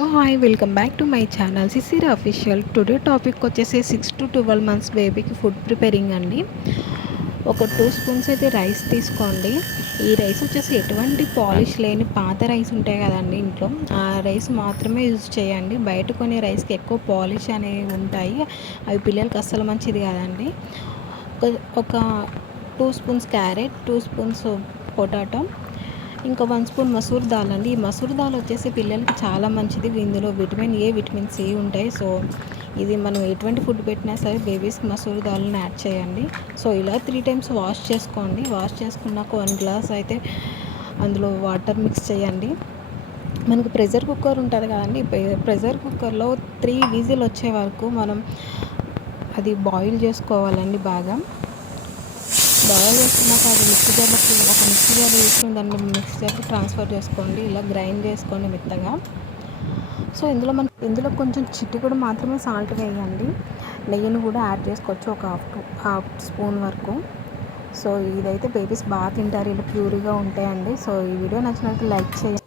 Hi welcome back to my channel Sisir official today topic వచ్చేసి six to twelve months బేబీకి food preparing అండి. ఒక two spoons అయితే rice తీసుకోండి. ఈ రైస్ వచ్చేసి ఎటువంటి పాలిష్ లేని పాత రైస్ ఉంటాయి కదండి ఇంట్లో. ఆ రైస్ మాత్రమే యూజ్ చేయండి. బయట కొనే రైస్కి ఎక్కువ పాలిష్ అనేవి ఉంటాయి. అవి పిల్లలకి అస్సలు మంచిది కాదండి. ఒక two spoons carrot two spoons potato ఇంకా వన్ స్పూన్ మసూర్ దాల్ అండి. ఈ మసూర్ దాల్ వచ్చేసి పిల్లలకి చాలా మంచిది. ఇందులో విటమిన్ ఏ విటమిన్ సి ఉంటాయి. సో ఇది మనం ఎటువంటి ఫుడ్ పెట్టినా సరే బేబీస్కి మసూర్ దాల్ని యాడ్ చేయండి. సో ఇలా త్రీ టైమ్స్ వాష్ చేసుకోండి. వాష్ చేసుకున్నాక వన్ గ్లాస్ అయితే అందులో వాటర్ మిక్స్ చేయండి. మనకు ప్రెషర్ కుక్కర్ ఉంటుంది కదండి. ప్రెషర్ కుక్కర్లో త్రీ విజిల్ వచ్చే వరకు మనం అది బాయిల్ చేసుకోవాలండి బాగా. బాయిల్ చేసుకున్నాక అది మిక్సీ జార్లోకి ఒక మిక్సీ జార్ తీసుకుని దాన్ని మిక్సీ జార్కి ట్రాన్స్ఫర్ చేసుకోండి ఇలా గ్రైండ్ చేసుకోండి మెత్తగా. సో ఇందులో మనం ఇందులో కొంచెం కూడా మాత్రమే సాల్ట్ వేయండి. నెయ్యిని కూడా యాడ్ చేసుకోవచ్చు ఒక హాఫ్ హాఫ్ స్పూన్ వరకు. సో ఇదైతే బేబీస్ బాగా తింటారు ఇలా ప్యూర్గా ఉంటాయండి. సో ఈ వీడియో నచ్చినట్టు లైక్ చేయండి.